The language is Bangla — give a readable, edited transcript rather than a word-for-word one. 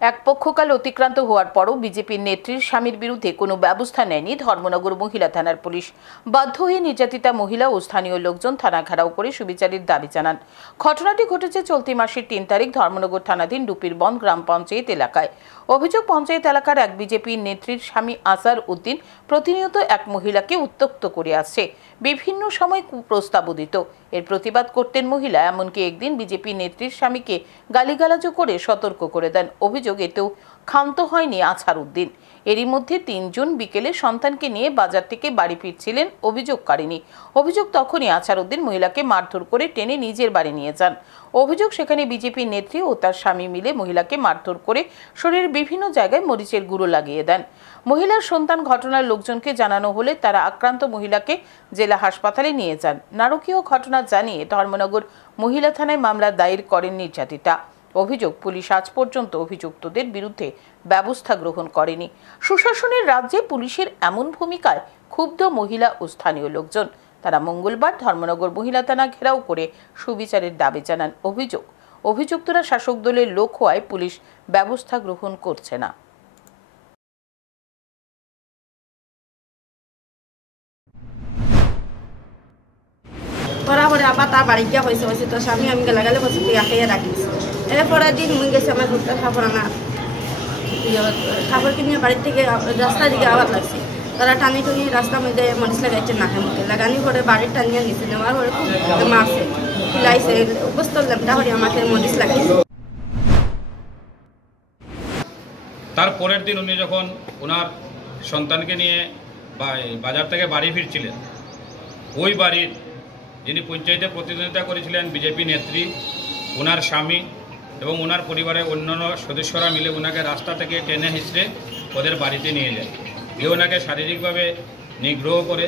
এক পক্ষকাল অতিক্রান্ত হওয়ার পরও বিজেপির নেত্রীর স্বামীর বিরুদ্ধে কোনো ব্যবস্থা নেয়নি ধর্মনগর মহিলা থানার পুলিশ। বাধ্য হয়ে নির্যাতিতা মহিলা ও স্থানীয় লোকজন থানা ঘেরাও করে সুবিচারের দাবি জানান। ঘটনাটি ঘটেছে চলতি মাসের ৩ তারিখ ধর্মনগর থানাধীন ডুপিরবন গ্রাম পঞ্চায়েত এলাকায়। অভিযোগ, পঞ্চায়েত এলাকার এক বিজেপির নেত্রীর স্বামী আসার উদ্দিন প্রতিনিয়ত এক মহিলাকে উত্ত্যক্ত করে আসছে, বিভিন্ন সময় কুপ্রস্তাবও দিত। এর প্রতিবাদ করতেন মহিলা, এমনকি একদিন বিজেপি নেত্রীর স্বামীকে গালিগালাজও করে সতর্ক করে দেন। অভিযোগ, এতেও ক্ষান্ত হয়নি আছার উদ্দিন। এরই মধ্যে ৩ জুন বিকেলে সন্তানকে নিয়ে বাজার থেকে বাড়ি ফিরছিলেন অভিযোগকারিনী। অভিযোগ, তখনই আছার উদ্দিন মহিলাকে মারধর করে টেনে নিজের বাড়ি নিয়ে যান। অভিযোগ, সেখানে বিজেপি নেত্রী ও তার স্বামী মিলে মহিলাকে মারধর করে শরীরের বিভিন্ন জায়গায় মরিচের গুঁড়ো লাগিয়ে দেন। মহিলার সন্তান ঘটনার লোকজনকে জানানো হলে তারা আক্রান্ত মহিলাকে জেলা হাসপাতালে নিয়ে যান। নারকীয় ঘটনা জানিয়ে ধর্মনগর মহিলা থানায় মামলা দায়ের করেন নির্যাতিতা। অভিযোগ, পুলিশ আজ পর্যন্ত অভিযুক্তদের বিরুদ্ধে ব্যবস্থা গ্রহণ করেনি। সুশাসনের রাজ্যে পুলিশের এমন ভূমিকায় ক্ষুব্ধ মহিলা ও স্থানীয় লোকজন। তারা মঙ্গলবার ধর্মনগর মহিলা থানা ঘেরাও করে সুবিচারের দাবি জানান। অভিযুক্তরা শাসক দলের লোক হওয়ায় পুলিশ ব্যবস্থা গ্রহণ করছে না। পরে আবার তার বাড়ি গিয়া হয়েছে তোর স্বামী আমি গেলে বসে তুই একাই রাখিস। এর পরের দিন মুই গেছি আমার ঘুরতে খাবার কিনে বাড়ির থেকে রাস্তার দিকে আবার লাগছে। তারা টানি টুনি রাস্তার মধ্যে মরিচ লাগাইছে নাকে মুখে, লাগানি পরে বাড়ির টানিয়ে নিচে নেওয়ার পরে খুব মারছে, খিলাইছে, উপস্থ লেমটা করে আমাকে মরিচ লাগাইছে। তার পরের দিন উনি যখন ওনার সন্তানকে নিয়ে বাজার থেকে বাড়ি ফিরছিলেন, ওই বাড়ির যিনি পঞ্চায়েতে প্রতিদ্বন্দ্বিতা করেছিলেন বিজেপি নেত্রী, ওনার স্বামী এবং ওনার পরিবারের অন্যান্য সদস্যরা মিলে ওনাকে রাস্তা থেকে টেনে হিঁচড়ে ওদের বাড়িতে নিয়ে যায়। গিয়ে ওনাকে শারীরিকভাবে নিগ্রহ করে